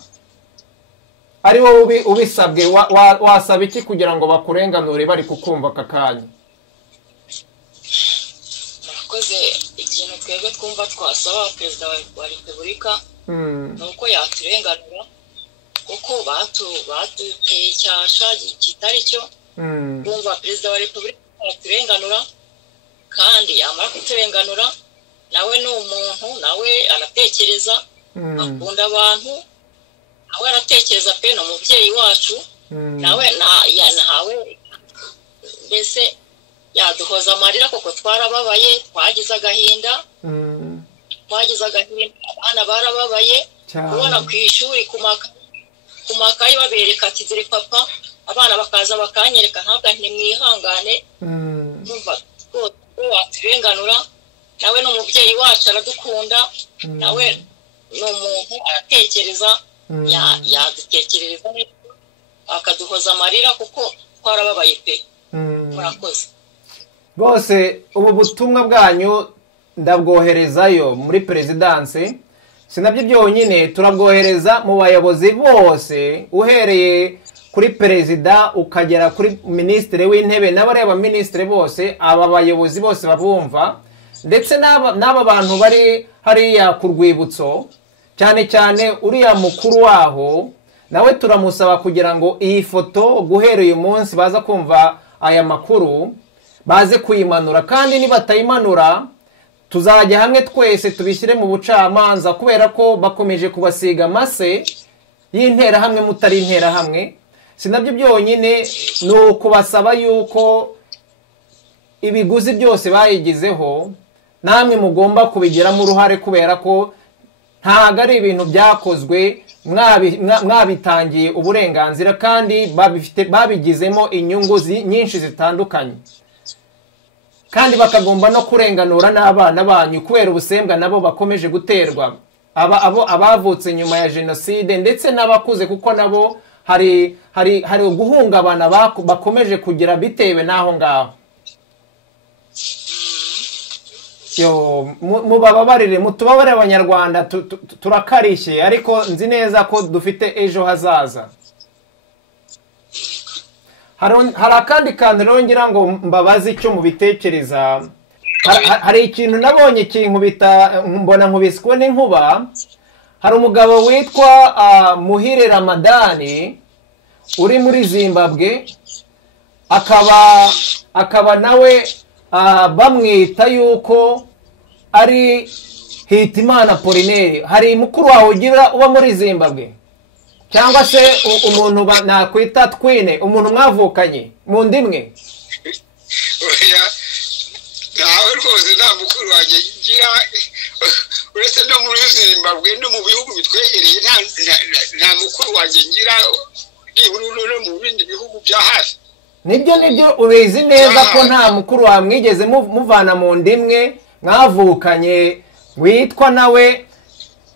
ari wowe ubisabwe wasaba iki kugira ngo bakurenganure bari kukumva aka kanya murakoze ikintu twebwe twumva twasaba perezida wa repubulika ni uko yaturenganura kuko baduteye icyasha kitari cyo bumva perezida wa repubulika yaturenganura kandi yamara kuturenganura nawe ni umuntu nawe aratekereza akunda abantu nawe aratekereza pe no mubyeyi wacu nawe ntawe mbese yaduhoza amarira kuko twarababaye twagize agahinda abana barababaye kubona ku ishuri ku makayi babereka ati dore papa abana bakaza bakanyereka ntabwo ntimwihangane numva ko waturenganura nawe n'umubyeyi wacu aradukunda nawe ni umuntu aratekereza yadutekerereza akaduhoza amarira kuko twarababaye pe murakoze bose ubu butumwa bwanyu ndabwoherezayo muri perezidanse sinabyo byonyine turabwohereza mu bayobozi bose uhereye kuri perezida ukagera kuri minisitiri w'intebe n'abareba minisitiri bose aba bayobozi bose babumva ndetse n'aba bantu bari hariya ku rwibutso cyane cyane uriya mukuru waho nawe turamusaba kugira ngo iyi foto guhera uyu munsi baza kumva aya makuru baze kuyimanura, kandi nibatayimanura tuzajya hamwe twese tubishyire mu bucamanza, kubera ko bakomeje kubasiga amase y'interahamwe mutari interahamwe. Sinabyo byonyine, ni ukubasaba yuko ibiguzi byose bayigizeho namwe mugomba kubigiramo uruhare, kubera ko ntabwo ari ibintu byakozwe mwabitangiye uburenganzira, kandi babigizemo inyungu nyinshi zitandukanye, kandi bakagomba no kurenganura n'abana banyu kubera ubusembwa nabo bakomeje guterwa, abavutse nyuma ya jenoside ndetse n'abakuze, kuko nabo hari uguhungabana bakomeje kugira bitewe n'aho ngaho. Mubabarire, mutubabarire Abanyarwanda, turakarishye, ariko nzi neza ko dufite ejo hazaza. Hari akandi kantu rero ngira ngo mbabaze icyo mubitekereza. Hari ikintu nabonye kinkubita, mbona nkubiswe n'inkuba. Hari umugabo witwa Muhire Ramadani uri muri Zimbabwe, akaba nawe bamwita yuko ari Hitimana Apollinaire. Hari mukuru wawe ugira uba muri Zimbabwe, cyangwa se umuntu nakwita twine, umuntu mwavukanye mu ndimwe? Oya, nawe rwose nta mukuru wanjye ngira, uretse no muri Zimbabwe no mu bihugu bitwegereye nta mukuru wanjye ngira, no mu bindi bihugu bya hafi. Nibyo ubizi neza ko nta mukuru wawe mwigeze muvana mu ndimwe mwavukanye witwa nawe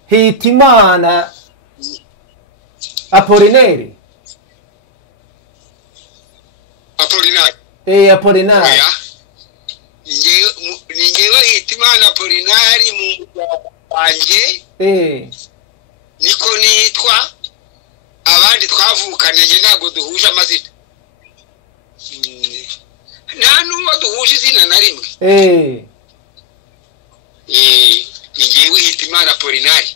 Hitimana Apollinaire? Apollinaire. Ni ngewe Hitimana Apollinaire mu muryango wanjye. Niko nitwa, abandi twavukanye ntabwo duhuje amazina. Nta n'uwo duhuje izina na rimwe. Ni ngewe Hitimana Apollinaire.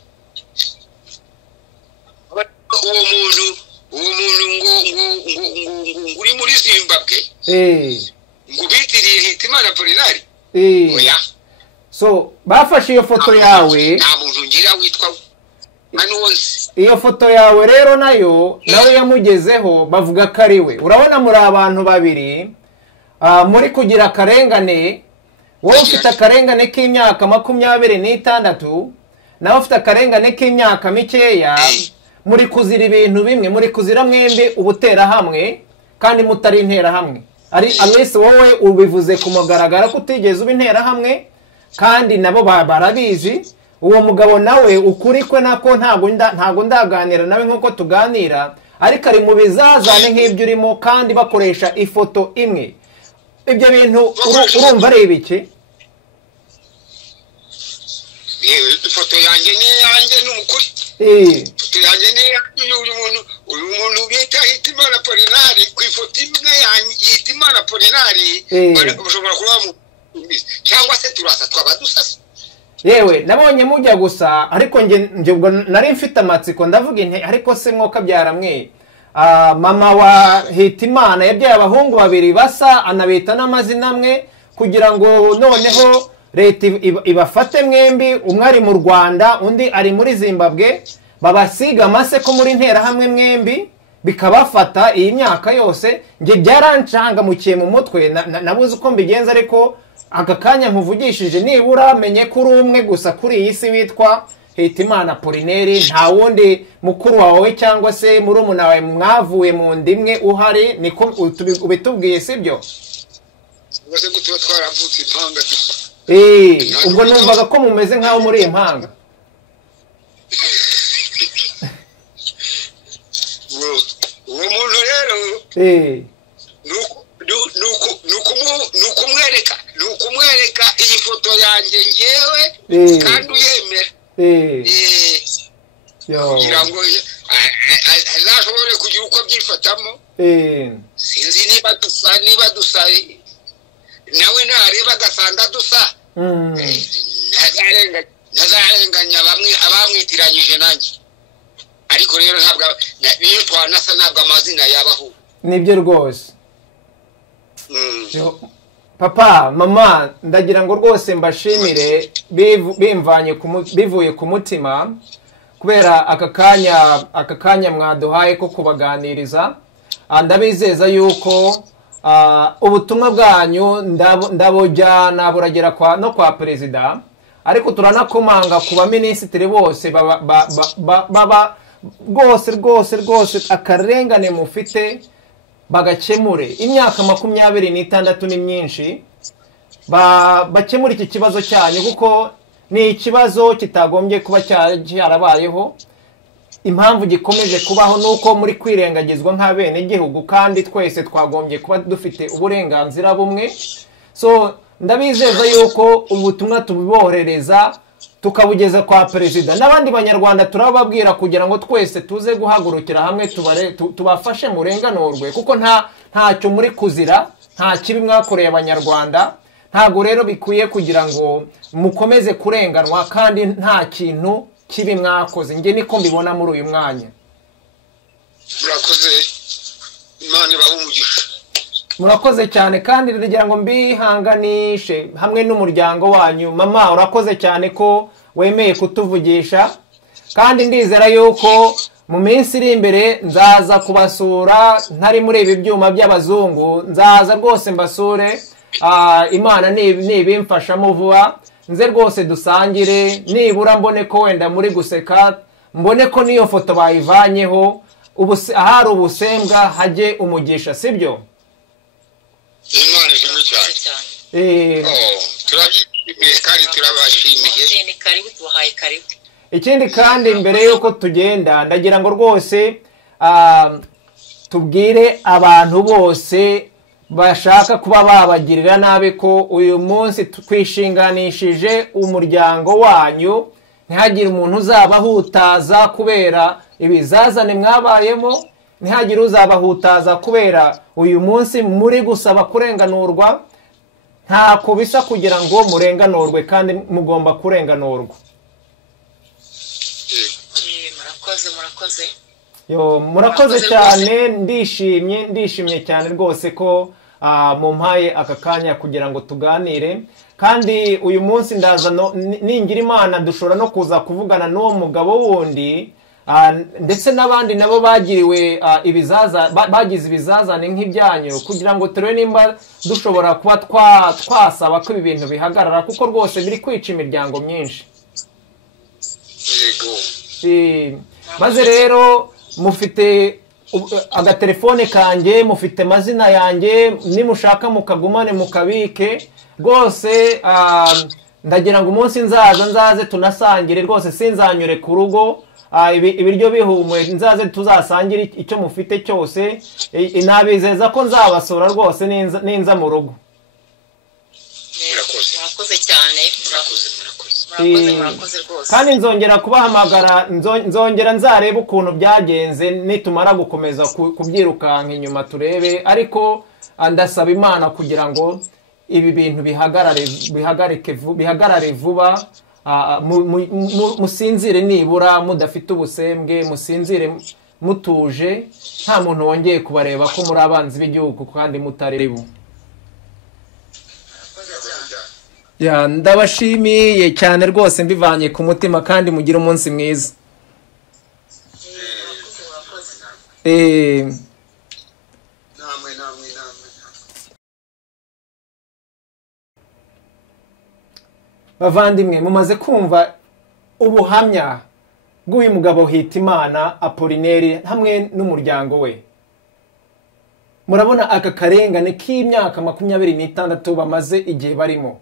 Uwo muntu ngo uri muri Zimbabwe ngo bitiriye Hitimana Apollinaire? Oya. So bafashe iyo foto yawe, nta muntu ngira witwa Manuwonsi. Iyo foto yawe rero nawe yamugezeho, bavuga ko ari we. Urabona muri abantu babiri muri kugira akarengane, wowe ufite akarengane k'imyaka 26, nawe ufite akarengane k'imyaka mikeya, muri kuzira ibintu bimwe, muri kuzira mwembi ubutera hamwe kandi mutari intera hamwe. Amese wowe ubivuze ku mugaragara ko utigeze ubintera hamwe, kandi nabo barabizi. Uwo mugabo nawe ukuri kwe nako ntago ndaganira nawe nkuko tuganira, ariko ari mu bizazane nk'ibyo urimo, kandi bakoresha ifoto imwe. Ibyo bintu urumva ari ibiki? Ifoto yanjye ni yanjye n'umukuri. Ifoto yanjye ni uyu muntu bita Hitimana Apollinaire, ku ifoto imwe yanjye Hitimana Apollinaire ushobora kuba cyangwa se turasa twaba dusasa. Yewe nabonye mujya gusa, ariko nje ubwo nari mfite amatsiko, ndavuga nti ariko se mwoka byaramwe. Mama wa Hitimana yabyaye abahungu babiri basa, anabita n'amazina amwe, kugira ngo noneho leta ibafate mwembi, umwe ari mu Rwanda undi ari muri Zimbabwe, babasiga amase ko muri ntera hamwe mwembi, bikabafata iyi myaka yose. Nge byarancangamukiye mu mutwe, nabuze uko mbigenza, ariko aka kanya nkuvugishije nibura menye kuri umwe gusa kuri iyi si witwa Hitimana Apollinaire, nta wundi mukuru wawe cyangwa se murumuna wawe mwavuye mu ndimwe uhari. Niko ubitubwiye, sibyo? Ubase gutwa twaravutse impanga. Ubwo numvaga ko mumeze nkaho muri impanga. Uwo muntu rero nukumwereka iyi foto yanjye ngewe, kandi uyemera kugira ngo azashobore kugira uko abyifatamo. Sinzi niba dusa nawe nareba agasanga dusa, ntazarenganya abamwitiranyije nanjye, ariko ariko rero ntabwo niyo twanasa ntabwo amazina yabaho nibyo rwose. Papa mama ndagira ngo rwose mbashimire bivuye ku mutima kubera aka kanya mwaduhaye ko kubaganiriza. Ndabizeza yuko ubutumwa bwanyu ndabujyana buragera no kwa perezida, ariko turanakomanga ku baminisitiri bose baba rwose akarengane mufite bagakemure. Imyaka 26 ni myinshi, bakemure iki kibazo cyanyu kuko ni ikibazo kitagombye kuba cyarabayeho. Impamvu gikomeje kubaho nuko muri kwirengagizwa nk'abene igihugu, kandi twese twagombye kuba dufite uburenganzira bumwe. So ndabizeza yuko ubutumwa tubiboherereza tukabugeza kwa perezida n'abandi banyarwanda, turababwira kugira ngo twese tuze guhagurukira hamwe tubafashe murenganurwe, kuko ntacyo muri kuzira, nta kibi mwakoreye abanyarwanda. Ntago rero bikwiye kugira ngo mukomeze kurenganwa kandi nta kintu kibi mwakoze. Nge niko mbibona muri uyu mwanya. Murakoze, Imana ibahe umugisha. Murakoze cyane, kandi ndagira ngo mbihanganishe hamwe n'umuryango wanyu. Mama urakoze cyane ko wemeye kutuvugisha, kandi ndizera yuko mu minsi iri imbere nzaza kubasura ntari muri ibi byuma by'abazungu. Nzaza rwose mbasure, Imana nibimfashamo vuba, nze rwose dusangire, nibura mbone ko wenda muri guseka, mbone ko niyo foto bayivanyeho, ahari ubusembwa hajye umugisha, sibyo? Imana ishimwe cyane. Turabyishimiye kandi turabashimiye. Ni karibu, tubahaye karibu. Ikindi kandi mbere yuko tugenda ndagira ngo rwose tubwire abantu bose bashaka kuba babagirira nabi ko uyu munsi twishinganishije umuryango wanyu, ntihagire umuntu uzabahutaza kubera ibizazane mwabayemo, ntihagire uzabahutaza kubera uyu munsi muri gusaba kurenganurwa. Nta kubisa kugira ngo murenganurwe, kandi mugomba kurenganurwa. Murakoze cyane. Ndishimye cyane rwose ko mumpaye aka kanya kugira ngo tuganire, kandi uyu munsi ndaza ningira Imana dushobora no kuza kuvugana n'uwo mugabo wundi, ndetse n'abandi nabo bagiriwe bagize ibizazane nk'ibyanyu, kugira ngo turebe nimba dushobora kuba twasaba ko ibi bintu bihagarara, kuko rwose biri kwica imiryango myinshi. Maze rero mufite agatelefone kanjye, mufite amazina yanjye, nimushaka mukagumane mukabike rwose. Ndagira ngo umunsi nzaze tunasangire rwose, sinzanyure ku rugo, ibiryo bihumuye, nzaze tuzasangire icyo mufite cyose. Nabizeza ko nzabasura rwose ninza mu rugo. Murakoze cyane. Murakoze rwose. Kandi nzongera kubahamagara, nzongera nzareba ukuntu byagenze nitumara gukomeza kubyirukanka inyuma turebe, ariko ndasaba Imana kugira ngo ibi bintu bihagarare vuba. Musinzire nibura mudafite ubusembwe, musinzire mutuje, nta muntu wongeye kubareba ko muri abanzi b'igihugu kandi mutari bo. Ndabashimiye cyane rwose mbivanye ku mutima, kandi mugire umunsi mwiza. Bavandimwe, mumaze kumva ubuhamya bw'uyu mugabo Hitimana Apollinaire hamwe n'umuryango we. Murabona aka karengane k'imyaka 26 bamaze igihe barimo.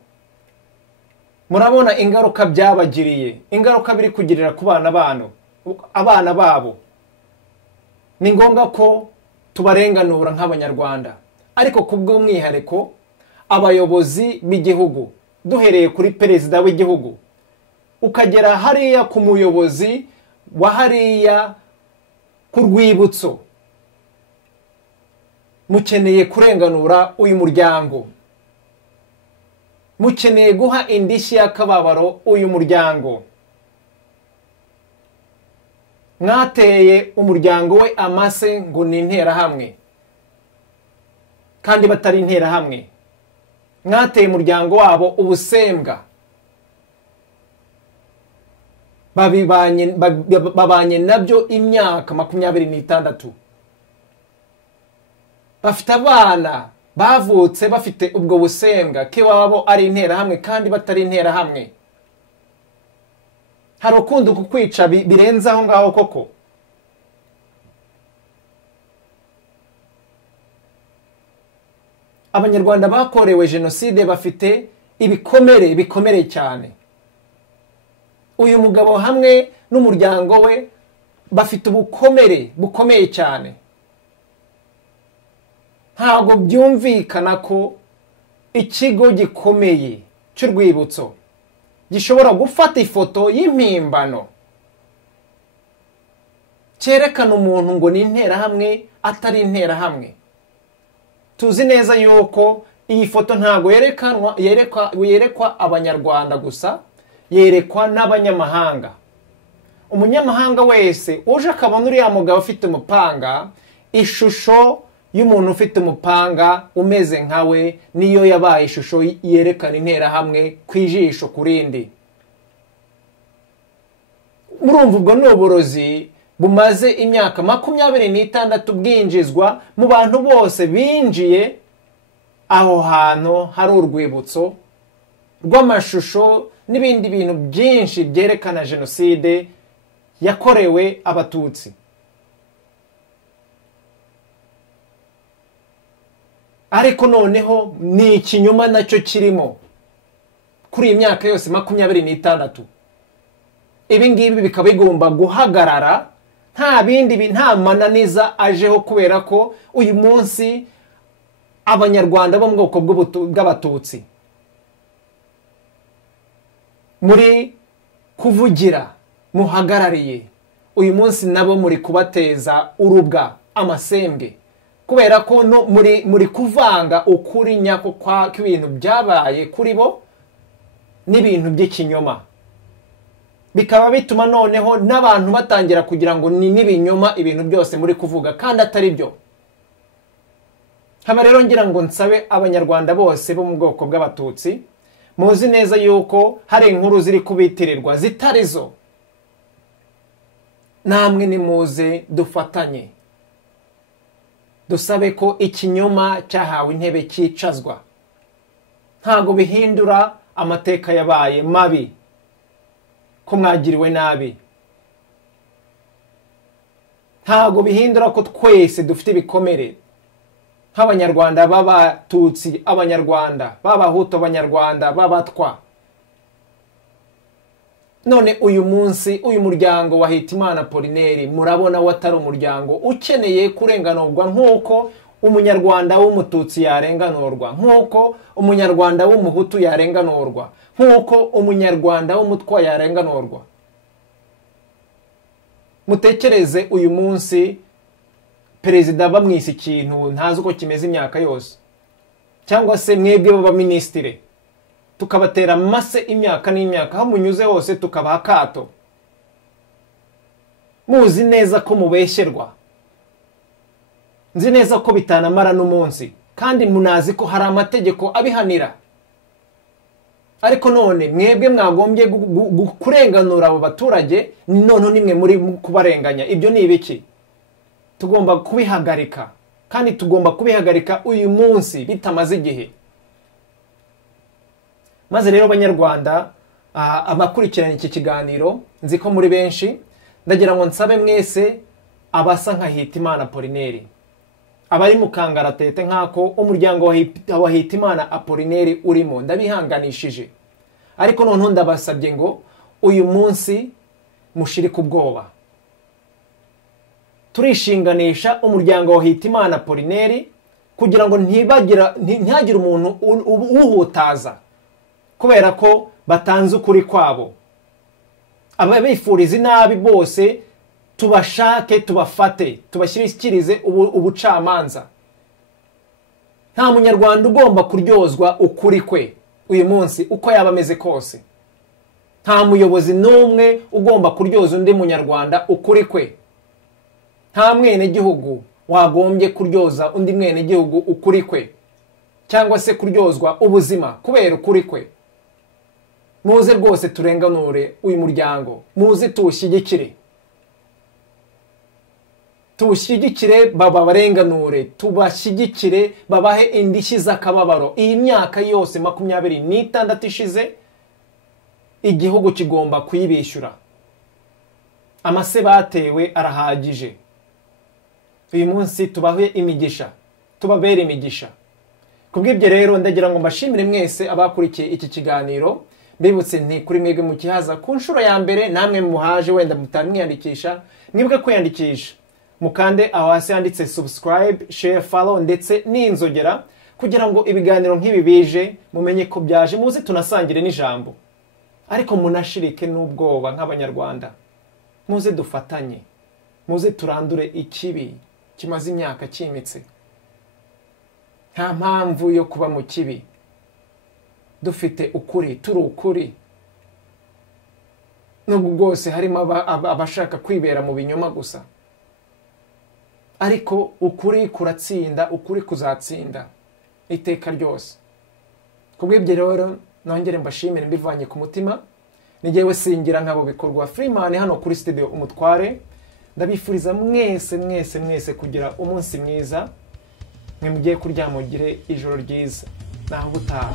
Murabona ingaruka byabagiriye, ingaruka biri kugirira ku abana babo. Ni ngombwa ko tubarenganura nk'abanyarwanda, ariko kubw'umwihariko abayobozi b'igihugu, duhereye kuri perezida w'igihugu ukagera hariya ku muyobozi wa hariya ku rwibutso, mukeneye kurenganura uyu muryango, mukeneye guha indishyi y'akababaro uyu muryango. mwateye umuryango we amase ngo ni interahamwe kandi batari interahamwe. Mwateye umuryango wabo ubusembwa, babanye nabyo imyaka 26. Bafite abana bavutse bafite ubwo busembwa ke wabo ari interahamwe kandi batari interahamwe. Hari ukundi kukwica birenze aho ngaho koko? Abanyarwanda bakorewe jenoside bafite ibikomere bikomere cyane. Uyu mugabo hamwe n'umuryango we bafite ubukomere bukomeye cyane. Ntabwo byumvikana ko ikigo gikomeye cy'urwibutso gishobora gufata ifoto y'impimbano cyerekana umuntu ngo ni interahamwe atari interahamwe. Tuzi neza yuko iyi foto ntago yerekwa Abanyarwanda gusa, yerekwa n'abanyamahanga. Umunyamahanga wese uje akabona uriya mugabo ufite umupanga, ishusho y'umuntu ufite umupanga umeze nkawe niyo yabaye ishusho yerekana interahamwe kwijisho kurindi. Murumva ubwo n'uburozi bumaze imyaka 26 bwinjizwa mu bantu bose binjiye aho hantu hari urwibutso rw'amashusho n'ibindi bintu byinshi byerekana jenoside yakorewe Abatutsi. Ariko noneho ni ikinyoma nacyo kirimo kuri iyi myaka yose 26. Ibi ngibi bikaba bigomba guhagarara, nta bindi nta mananiza ajeho, kubera ko uyu munsi Abanyarwanda bo mu bwoko bw'Abatutsi muri kuvugira muhagarariye, uyu munsi nabo muri kubateza urubwa amasembwe, kubera ko no muri kuvanga ukuri nyako kw'ibintu byabaye kuri bo n'ibintu by'ikinyoma. Bikaba bituma noneho n'abantu batangira kugira ngo ni n'ibinyoma ibintu byose muri kuvuga kandi atari byo. Haba rero ngira ngo nsabe Abanyarwanda bose bo mu bwoko bw'Abatutsi, muzi neza yuko hari inkuru ziri kubitirirwa zitarizo. Namwe nimuze dufatanye dusabe ko ikinyoma cyahawe intebe cyicazwa. Ntago bihindura amateka yabaye mabi ko mwagiriwe nabi. Ntago bihindura ko twese dufite ibikomere nk'Abanyarwanda b'Abatutsi, Abanyarwanda b'Abahutu, Abanyarwanda b'Abatwa. None uyu munsi uyu muryango wa Hitimana Apollinaire murabona watari umuryango ukeneye kurenganurwa nk'uko umunyarwanda w'Umututsi yarenganurwa, nk'uko umunyarwanda w'Umuhutu yarenganurwa, nk'uko umunyarwanda w'Umutwa yarenganurwa. Mutekereze uyu munsi perezida bamwise ikintu ntazi uko kimeze imyaka yose, cyangwa se mwebwe b'abaminisitiri tukabatera amase imyaka n'imyaka, aho munyuze hose tukabaha akato, muzi neza ko mubesherwa, nzi neza ko bitanamara n'umunsi, kandi munazi ko hari amategeko abihanira. Ariko none mwebwe mwagombye kurenganura abo baturage, none nimwe muri kubarenganya. Ibyo ni ibiki? Tugomba kubihagarika, kandi tugomba kubihagarika uyu munsi bitamaze igihe. Maze rero Banyarwanda abakurikirana iki kiganiro, nzi ko muri benshi, ndagira ngo nsabe mwese abasa nka Hitimana Apollinaire, abari mu kangaratete nk'ako umuryango wa Hitimana Apollinaire urimo, ndabihanganishije. Ariko noneho ndabasabye ngo uyu munsi mushirike ubwoba. Turishinganisha umuryango wa Hitimana Apollinaire kugira ngo ntihagire umuntu uhutaza, kubera ko batanze ukuri kwabo. Ababifuriza inabi bose tubashake, tubafate, tubashyikirize ubucamanza. Nta munyarwanda ugomba kuryozwa ukuri kwe uyu munsi uko yaba ameze kose. nta muyobozi n'umwe ugomba kuryoza undi munyarwanda ukuri kwe. Nta mwene gihugu wagombye kuryoza undi mwene gihugu ukuri kwe cyangwa se kuryozwa ubuzima kubera ukuri kwe. Muze rwose turenganure uyu muryango, muze tuwushyigikire. Tuwushyigikire barenganure, tubashyigikire babahe indishyi z'akababaro. Iyi myaka yose 26 ishize igihugu kigomba kuyibishyura. Amase batewe arahagije. Uyu munsi tubahe imigisha, tubabere imigisha. Kubw'ibyo rero ndagira ngo mbashimire mwese abakurikiye iki kiganiro. Mbibutse nti kuri mwebwe mukihaza ku nshuro ya mbere, namwe muhaje wenda mutari mwiyandikisha, mwibuke kwiyandikisha. Mukande aho hasi handitse subscribe, share, follow ndetse n'inzogera kugira ngo ibiganiro nk'ibi bije mumenye ko byaje, muze tunasangire n'ijambo. Ariko munashirike n'ubwoba nk'Abanyarwanda. Muze dufatanye. Muze turandure ikibi kimaze imyaka kimitse. Nta mpamvu yo kuba mu kibi. Dufite ukuri, turi ukuri. Nubwo bwose harimo abashaka kwibera mu binyoma gusa. Ariko ukuri kuratsinda, ukuri kuzatsinda iteka ryose. Kubw'ibyo rero nongere mbashimire mbivanye ku mutima. Nigewe singira nk'abo bikorwa Freeman hano kuri Studio Umutware. Ndabifuriza mwese kugira umunsi mwiza. Mwe mugiye kuryama mugire ijoro ryiza. Naho butaha.